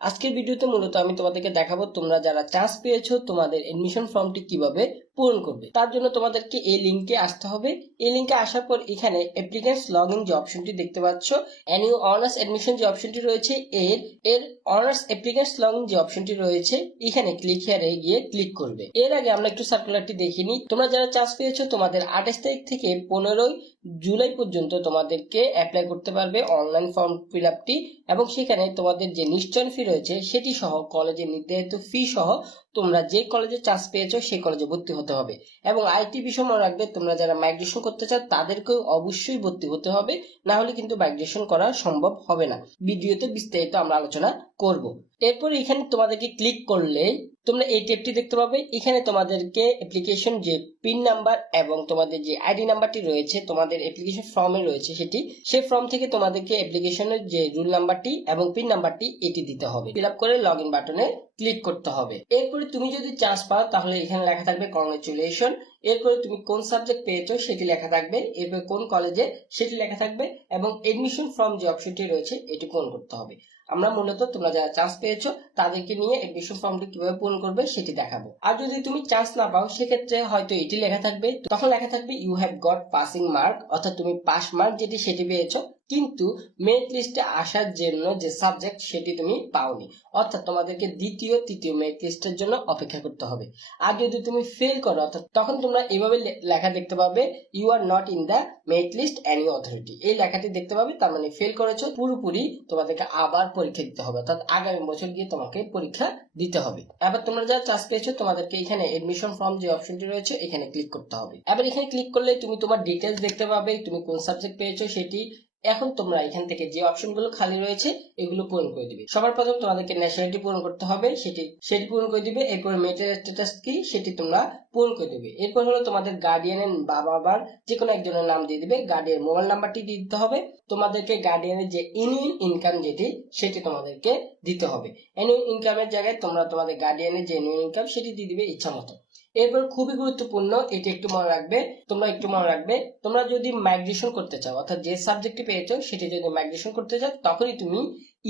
আজকের ভিডিওতে মূলত আমি তোমাদেরকে দেখাবো তোমরা যারা চান্স পেয়েছো তোমাদের এডমিশন ফর্মটি কিভাবে পূরণ করবে। তার জন্য তোমাদেরকে এই লিংকে আসতে হবে। এই লিংকে আসার পর এখানে অ্যাপ্লিকেন্টস লগইন যে অপশনটি দেখতে পাচ্ছ, এনইউ অনার্স এডমিশন যে অপশনটি রয়েছে এর অনার্স অ্যাপ্লিকেন্টস লগইন যে অপশনটি রয়েছে এখানে ক্লিক হিয়ারে গিয়ে ক্লিক করবে। এর আগে আমরা একটু সার্কুলারটি দেখিনি। তোমরা যারা চান্স পেয়েছো তোমাদের 28 তারিখ থেকে 15 জুলাই পর্যন্ত তোমাদেরকে অ্যাপ্লাই করতে পারবে অনলাইন ফর্ম ফিল আপটি, এবং সেখানে তোমাদের যে নিশ্চয়ন ফি রয়েছে সেটি সহ কলেজের নির্ধারিত ফি সহ তোমরা যে কলেজে চান্স পেয়েছো সেই কলেজে ভর্তি হতে হবে। এবং আইটি বিষয় মনে রাখবে, তোমরা যারা মাইগ্রেশন করতে চাও তাদেরকেও অবশ্যই ভর্তি হতে হবে, না হলে কিন্তু মাইগ্রেশন করা সম্ভব হবে না। ভিডিওতে বিস্তারিত আমরা আলোচনা করব। এরপর এখানে তোমাদেরকে ক্লিক করলে তোমরা এই ট্যাবটি দেখতে পাবে। এখানে তোমাদেরকে অ্যাপ্লিকেশন যে পিন নাম্বার এবং তোমাদের যে আইডি নাম্বারটি রয়েছে তোমাদের অ্যাপ্লিকেশন ফর্মে রয়েছে সেই ফর্ম থেকে তোমাদেরকে অ্যাপ্লিকেশনের যে রুল নাম্বারটি এবং পিন নাম্বারটি এটি দিতে হবে। ফিল আপ করে লগ ইন বাটনে ক্লিক করতে হবে। এরপরে তুমি যদি চান্স পাও তাহলে এখানে লেখা থাকবে কংগ্রেচুলেশন। এরপরে তুমি কোন সাবজেক্ট পেয়েছো সেটি লেখা থাকবে, এরপরে কোন কলেজে সেটি লেখা থাকবে, এবং এডমিশন ফর্ম যে অপশনটি রয়েছে এটি পূরণ করতে হবে। আমরা মূলত তোমরা যারা চান্স পেয়েছো তাদেরকে নিয়ে এডমিশন ফর্মটি কিভাবে পূরণ করবে সেটি দেখাবো। আর যদি তুমি চান্স না পাও সেক্ষেত্রে হয়তো এটি লেখা থাকবে, তখন লেখা থাকবে you have got passing mark, অর্থাৎ তুমি পাস মার্ক সেটি পেয়েছো, কিন্তু মেরিট লিস্টে আসার জন্য যে সাবজেক্ট সেটি তুমি পাওনি, অর্থাৎ তোমাদেরকে দ্বিতীয় তৃতীয় মেরিট লিস্টের জন্য অপেক্ষা করতে হবে। আর যদি তুমি ফেল করো অর্থাৎ তখন তোমরা এইভাবে লেখা দেখতে পাবে, you are not in the merit list any authority. এই লেখাটি দেখতে পাবে, তার মানে ফেল করেছো, পুরোপুরি তোমাদেরকে আবার পরীক্ষা দিতে হবে, অর্থাৎ আগামী বছর গিয়ে তোমাকে পরীক্ষা দিতে হবে। এবার তোমরা যারা চান্স পেয়েছো তোমাদেরকে এখানে এডমিশন ফর্ম যে অপশনটি রয়েছে এখানে ক্লিক করতে হবে। এবার এখানে ক্লিক করলে তুমি তোমার ডিটেলস দেখতে পাবে, তুমি কোন সাবজেক্ট পেয়েছো সেটি। এখন তোমরা এখান থেকে যে অপশনগুলো খালি রয়েছে এগুলো পূরণ করে দিবে। সবার প্রথম তোমাদেরকে ন্যাশনালিটি পূরণ করতে হবে, সেটি পূরণ করে দিবে। এরপর মেরিটাল স্ট্যাটাস কি সেটি তোমরা পূরণ করে দিবে। এরপর হলো তোমাদের গার্ডিয়ানের বাবার যে কোনো একজনের নাম দিয়ে দিবে, গার্ডিয়ান মোবাইল নাম্বারটি দিয়ে দিতে হবে। তোমাদেরকে গার্ডিয়ানের যে অ্যানুয়াল ইনকাম সেটি তোমাদেরকে দিতে হবে। অ্যানুয়াল ইনকামের জায়গায় তোমরা তোমাদের গার্ডিয়ানের যে অ্যানুয়াল ইনকাম সেটি দিয়ে দিবে ইচ্ছা মতো। এরপর খুবই গুরুত্বপূর্ণ, এটা একটু মনে রাখবে, তোমরা যদি মাইগ্রেশন করতে চাও অর্থাৎ যে সাবজেক্টটি পেয়েছো সেটি যদি মাইগ্রেশন করতে চাও তখনই তুমি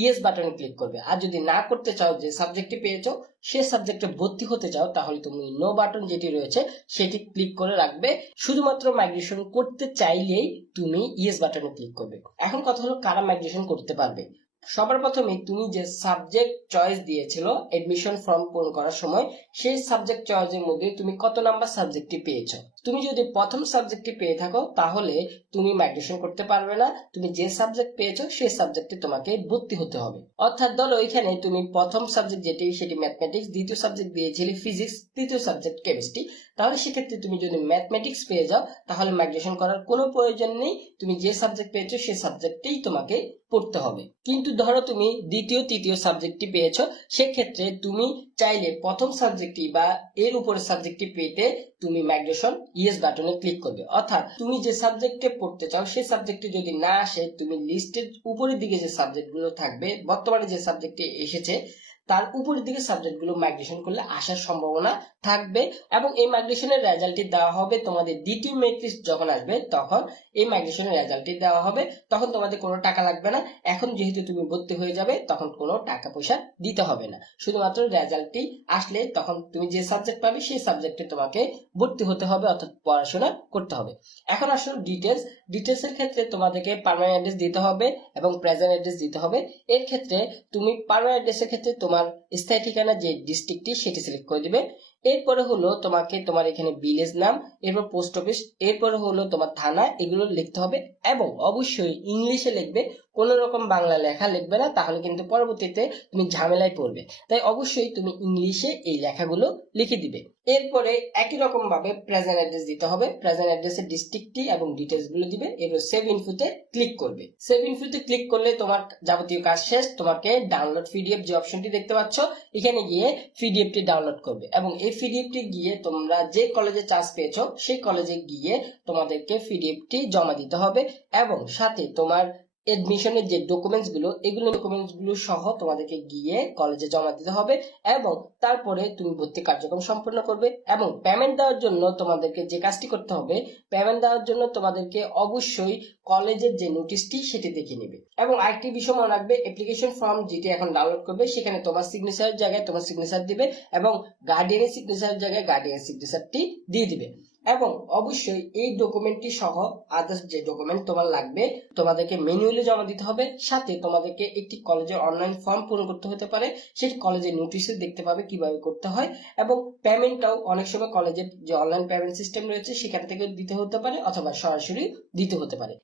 ইয়েস বাটনে ক্লিক করবে। আর যদি না করতে চাও, যে সাবজেক্টটি পেয়েছো সে সাবজেক্টে ভর্তি হতে চাও, তাহলে তুমি নো বাটন যেটি রয়েছে সেটি ক্লিক করে রাখবে। শুধুমাত্র মাইগ্রেশন করতে চাইলেই তুমি ইয়েস বাটনে ক্লিক করবে। এখন কথা হলো কারা মাইগ্রেশন করতে পারবে। সবার প্রথমে তুমি যে সাবজেক্ট চয়েস দিয়েছিল এডমিশন ফর্ম পূরণ করার সময় সেই সাবজেক্ট চয়েসের মধ্যে তুমি কত নাম্বার সাবজেক্টটি পেয়েছো। তুমি যদি প্রথম সাবজেক্টটি পেয়ে থাকো তাহলে তুমি মাইগ্রেশন করতে পারবে না। তুমি যে সাবজেক্ট পেয়েছো সেই সাবজেক্টে তোমাকে ভর্তি হতে হবে। অর্থাৎ ধরো এখানে তুমি প্রথম সাবজেক্ট সেটি ম্যাথমেটিক্স, দ্বিতীয় সাবজেক্ট দিয়েছিলে ফিজিক্স, তৃতীয় সাবজেক্ট কেমিস্ট্রি, তাহলে সেক্ষেত্রে তুমি যদি ম্যাথমেটিক্স পেয়ে যাও তাহলে মাইগ্রেশন করার কোনো প্রয়োজন নেই। তুমি যে সাবজেক্ট পেয়েছো সেই সাবজেক্টেই তোমাকে পড়তে হবে। কিন্তু ধরো তুমি দ্বিতীয় তৃতীয় সাবজেক্টটি পেয়েছো, সেক্ষেত্রে তুমি চাইলে প্রথম সাবজেক্টটি বা এর উপরের সাবজেক্টটি পেতে তুমি মাইগ্রেশন ইয়েস বাটনে ক্লিক করবে। অর্থাৎ তুমি যে সাবজেক্টে পড়তে চাও সেই সাবজেক্টটি যদি না আসে, তুমি লিস্টের উপরের দিকে যে সাবজেক্টগুলো থাকবে, বর্তমানে যে সাবজেক্টটি এসেছে তার উপরের দিকে সাবজেক্টগুলো মাইগ্রেশন করলে আসার সম্ভাবনা থাকবে। এবং এই মাইগ্রেশনের রেজাল্টটি দেওয়া হবে তোমাদের দ্বিতীয় মেরিট লিস্ট যখন আসবে, তখন এই মাইগ্রেশনের রেজাল্টটি দেওয়া হবে। তখন তোমাদের কোনো টাকা লাগবে না। এখন যেহেতু তুমি ভর্তি হয়ে যাবে তখন কোনো টাকা পয়সা দিতে হবে না। শুধুমাত্র রেজাল্টটি আসলে তখন তুমি যে সাবজেক্ট পাবে সেই সাবজেক্টে তোমাকে ভর্তি হতে হবে, অর্থাৎ পড়াশোনা করতে হবে। এখন আসলে ডিটেলস এর ক্ষেত্রে তোমাদেরকে পার্মানেন্ট অ্যাড্রেস দিতে হবে এবং প্রেজেন্ট অ্যাড্রেস দিতে হবে। এর ক্ষেত্রে তুমি পার্মানেন্ট অ্যাড্রেসের ক্ষেত্রে তোমার স্থায়ী ঠিকানা যে ডিস্ট্রিক্টটি সেটি সিলেক্ট করে দিবে। এরপরে হলো তোমাকে তোমার এখানে ভিলেজ নাম, এরপর পোস্ট অফিস, এরপরে হলো তোমার থানা, এগুলো লিখতে হবে এবং অবশ্যই ইংলিশে লিখবে, কোনো রকম বাংলা লেখা লিখবে না, তাহলে কিন্তু পরবর্তীতে তুমি ঝামেলায় পড়বে। তাই অবশ্যই তুমি ইংলিশে এই লেখাগুলো লিখে দিবে। এরপরে একই রকম ভাবে প্রেজেন্ট অ্যাড্রেস দিতে হবে, প্রেজেন্ট অ্যাড্রেসের ডিস্ট্রিক্টটি এবং ডিটেলস গুলো দিবে। এরপর সেভ ইনফোতে ক্লিক করবে। সেভ ইনফোতে ক্লিক করলে তোমার যাবতীয় কাজ শেষ। তোমাকে ডাউনলোড পিডিএফ যে অপশনটি দেখতে পাচ্ছ এখানে গিয়ে পিডিএফটি ডাউনলোড করবে এবং এই পিডিএফটি গিয়ে তোমরা যে কলেজে চান্স পেয়েছো সেই কলেজে গিয়ে তোমাদেরকে পিডিএফটি জমা দিতে হবে এবং সাথে তোমার এডমিশনের যে ডকুমেন্টস গুলো সহ তোমাদেরকে গিয়ে কলেজে জমা দিতে হবে এবং তারপরে তুমি ভর্তি কার্যক্রম সম্পন্ন করবে। এবং পেমেন্ট দেওয়ার জন্য তোমাদেরকে যে কাজটি করতে হবে, পেমেন্ট দেওয়ার জন্য তোমাদেরকে অবশ্যই কলেজের যে নোটিশটি সেটি দেখে নেবে। এবং আরেকটি বিষয় মনে রাখবে, অ্যাপ্লিকেশন ফর্ম যেটি এখন ডাউনলোড করবে সেখানে তোমার সিগনেচারের জায়গায় তোমার সিগনেচার দিবে এবং গার্ডিয়ানের সিগনেচারের জায়গায় গার্ডিয়ানের সিগনেচারটি দিয়ে দিবে। এবং অবশ্যই এই ডকুমেন্টটি সহ আদার্স যে ডকুমেন্ট তোমার লাগবে তোমাদেরকে ম্যানুয়ালি জমা দিতে হবে। সাথে তোমাদেরকে একটি কলেজের অনলাইন ফর্ম পূরণ করতে হতে পারে, সেটি কলেজের নোটিশে দেখতে পাবে কিভাবে করতে হয়। এবং পেমেন্টটাও অনেক সময় কলেজের যে অনলাইন পেমেন্ট সিস্টেম রয়েছে সেখান থেকে দিতে হতে পারে অথবা সরাসরি দিতে হতে পারে।